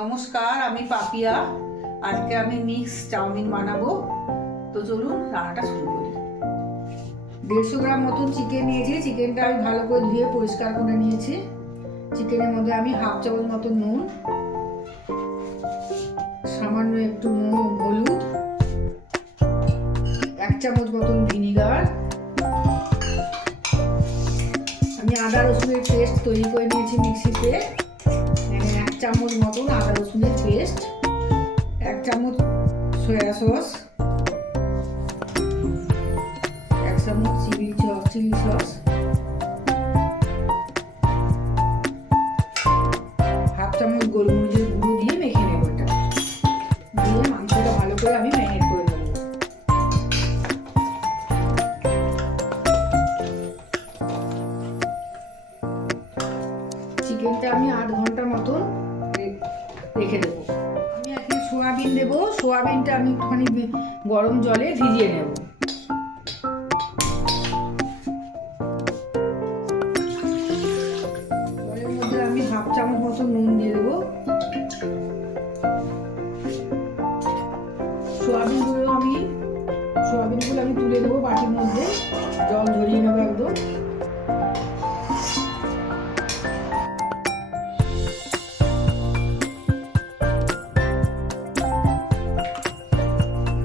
নমস্কার, আমি পাপিয়া। আজকে আমি মিক্স চাউমিন বানাবো। তো চলুন রান্নাটা শুরু করি। 150 গ্রাম মতন চিকেন নিয়েছি। চিকেনটা আমি ভালো করে ধুয়ে পরিষ্কার করে নিয়েছি। চিকেনের মধ্যে আমি হাফ চামচ মতন নুন, সামান্য একটু হলুদ, 1 চামচ মতন ভিনিগার, আমি আদা রসুনের পেস্ট তৈরি করে নিয়েছি মিক্সিতে। 1 চামচ মতন আদা রসুনের পেস্ট, 1 চামচ সয়া সস, 1 চামচ চিলি সস, হাফ চামচ গোলমরিচের গুঁড়ো দিয়ে মেখে নেব। এটা দিয়ে মাংসটা ভালো করে আমি ম্যারিনেট করে নেব। চিকেনটা আমি 8 ঘন্টার মতো রেখে দেবো। আমি এখন সোয়াবিন দেবো। সোয়াবিনটা আমি একটুখানি গরম জলে ভিজিয়ে নেব। জলের মধ্যে আমি হাফ চামচ মতো নুন দিয়ে দেবো। সোয়াবিনগুলো আমি তুলে দেবো বাটির মধ্যে, জল ঝরিয়ে নেবো একদম।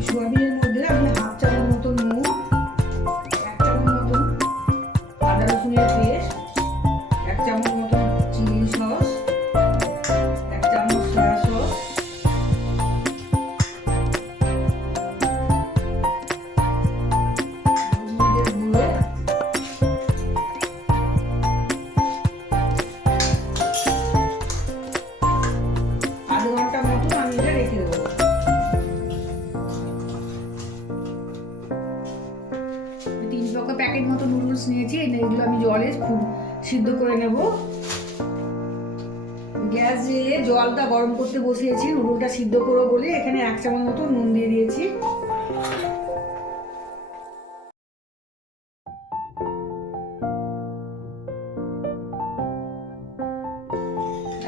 সোয়াবিনের মধ্যে আমি হাফ চামচ মতো নুন, 1 চামচ মতো আদা রসুনের পেস্ট, 1 চামচ মতো চিলি সস, 1 চামচ সয়া সস, গোলমরিচের গুঁড়ো, আধ ঘন্টা মতো আমি এটা রেখে দেবো। 3 প্যাকেট মতো নুডলস নিয়েছি। এগুলো আমি জলে খুব সিদ্ধ করে নেব। গ্যাস জ্বেলে জলটা গরম করতে বসিয়েছি নুডলটা সিদ্ধ করবো বলে। এখানে 1 চামচ মতো নুন দিয়ে দিয়েছি।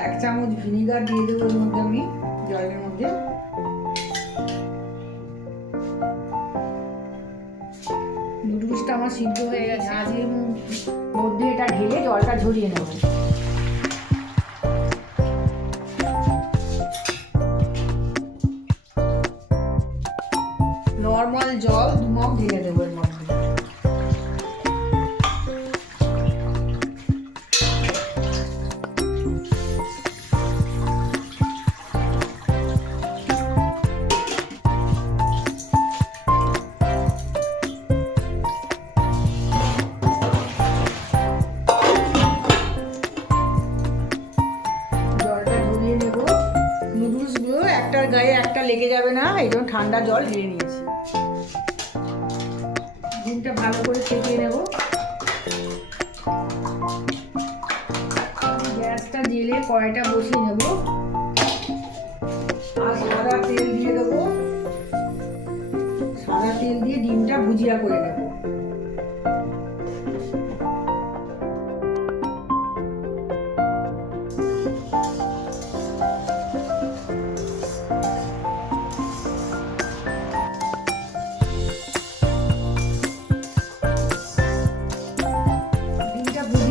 এক চামচ ভিনিগার দিয়ে দেবো এর মধ্যে আমি জলের মধ্যে। নুডলসটা আমার সিদ্ধ হয়ে গেছে। আজের মধ্যে এটা ঢেলে জলটা ঝরিয়ে নেব। নর্মাল জল 2 মগ ঢেলে দেবো এর মধ্যে। একটার গায়ে একটা লেগে যাবে না, এই জন্য ঠান্ডা জল ঢেলে নিয়েছি। ডিমটা ভালো করে ফেটিয়ে নেব। গ্যাসটা জেলে কড়াইটা বসিয়ে নেব আর সাদা তেল দিয়ে দেবো। সাদা তেল দিয়ে ডিমটা ভুজিয়া করে নেব।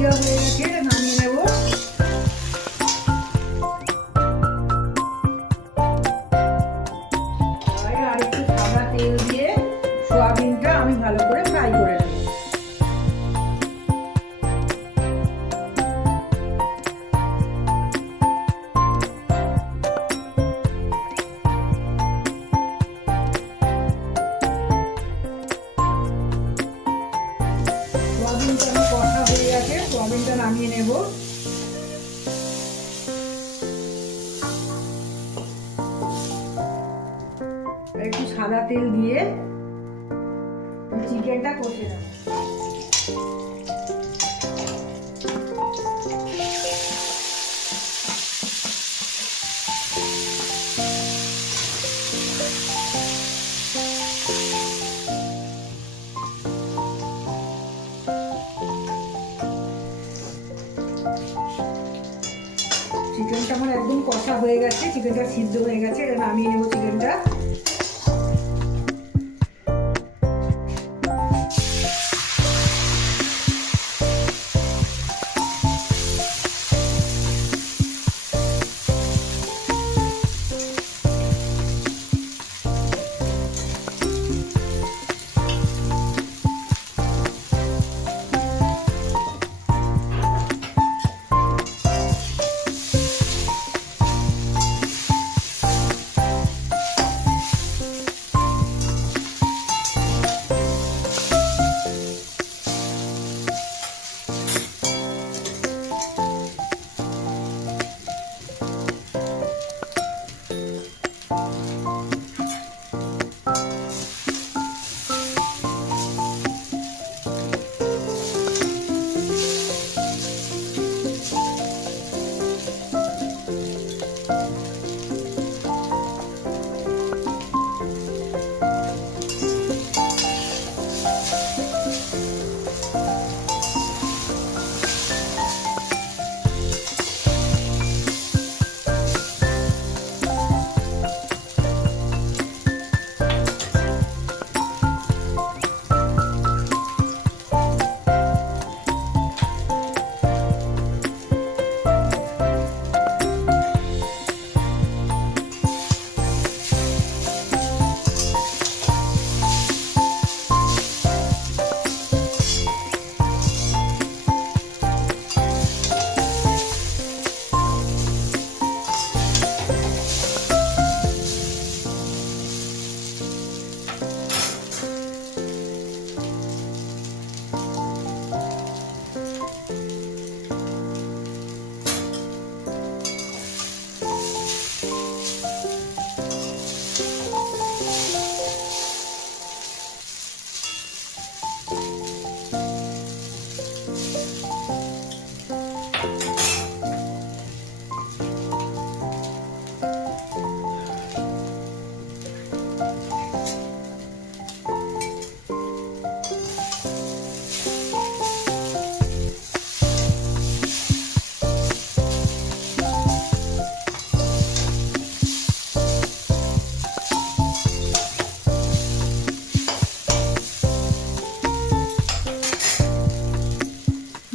হয়ে গেছে, নামিয়ে নেব। আর একটু সাদা তেল দিয়ে সোয়াবিনটা আমি ভালো করে ফ্রাই করে নেব। সোয়াবিনটা আমি কষা হয়ে গেছে, সোয়াবিনটা নামিয়ে নেব। একটু সাদা তেল দিয়ে চিকেনটা কষে নেব। চিকেনটা আমার একদম কষা হয়ে গেছে। গেছে, চিকেনটা সিদ্ধ হয়ে গেছে। এটা নামিয়ে নেবো চিকেনটা।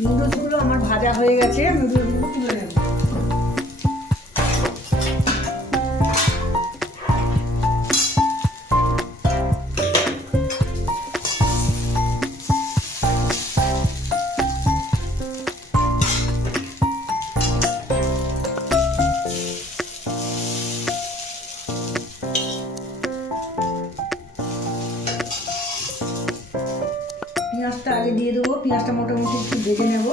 নুডলসগুলো আমার ভাজা হয়ে গেছে, নুডলসগুলো তুলে নেব। পেঁয়াজটা আগে দিয়ে দেবো, পেঁয়াজটা মোটামুটি একটু ভেজে নেব।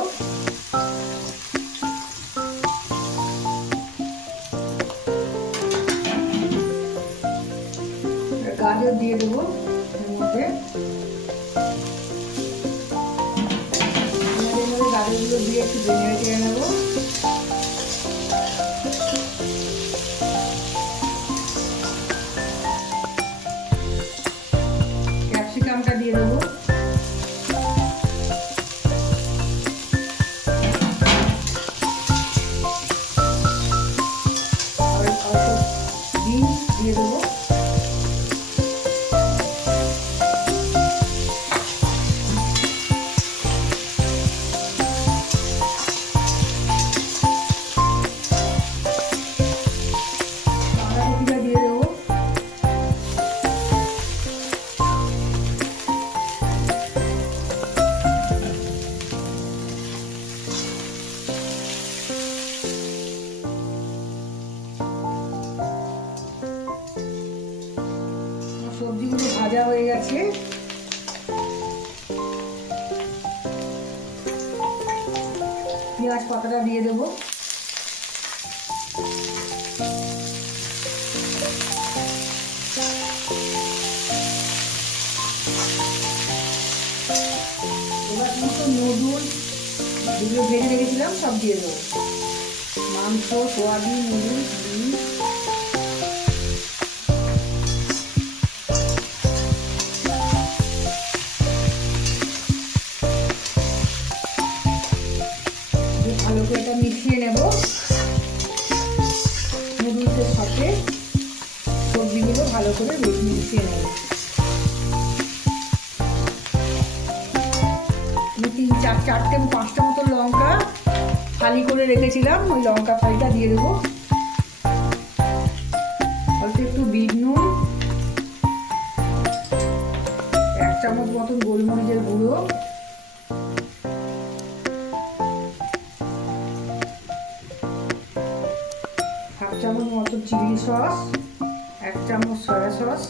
গাজর দিয়ে দেবো এর মধ্যে। গাজরগুলো দিয়ে একটু ভেজে চেড়ে নেবো। ক্যাপসিকামটা দিয়ে দেবো। দিয়ে দেবো। বাঁধাকপিটা দিয়ে দেবো। সবজিগুলো ভাজা হয়ে গেছে। পেঁয়াজ পাতাটা দিয়ে দেবো। এবার কিন্তু নুডলস যেগুলো ভেজে রেখেছিলাম সব দিয়ে দেবো। মাংস, সোয়াবিন, নুডলস, ডিম। ভালো করে এটা মিশিয়ে নেব নুডলসের সাথে সবজিগুলো ভালো করে মিশিয়ে নেব। আমি 4-5টা মতো লঙ্কা ফালি করে রেখেছিলাম, ওই লঙ্কা ফালিটা দিয়ে দেবো। অল্প একটু বিট নুন, 1 চামচ মতন গোলমরিচের গুঁড়ো, হাফ চামচ মতন চিলি সস, 1 চামচ সয়া সস,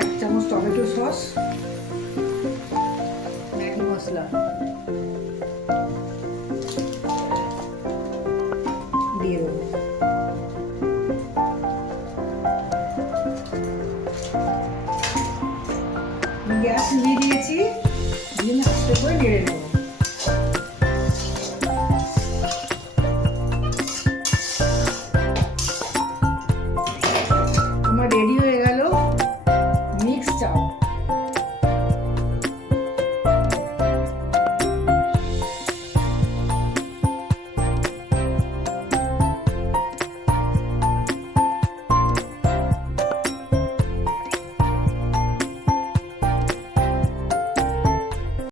1 চামচ টমেটো সস, ম্যাগি মশলা দিয়ে দেবো। গ্যাস নিভিয়ে দিয়েছি, দিয়ে আস্তে করে নেড়ে নেব।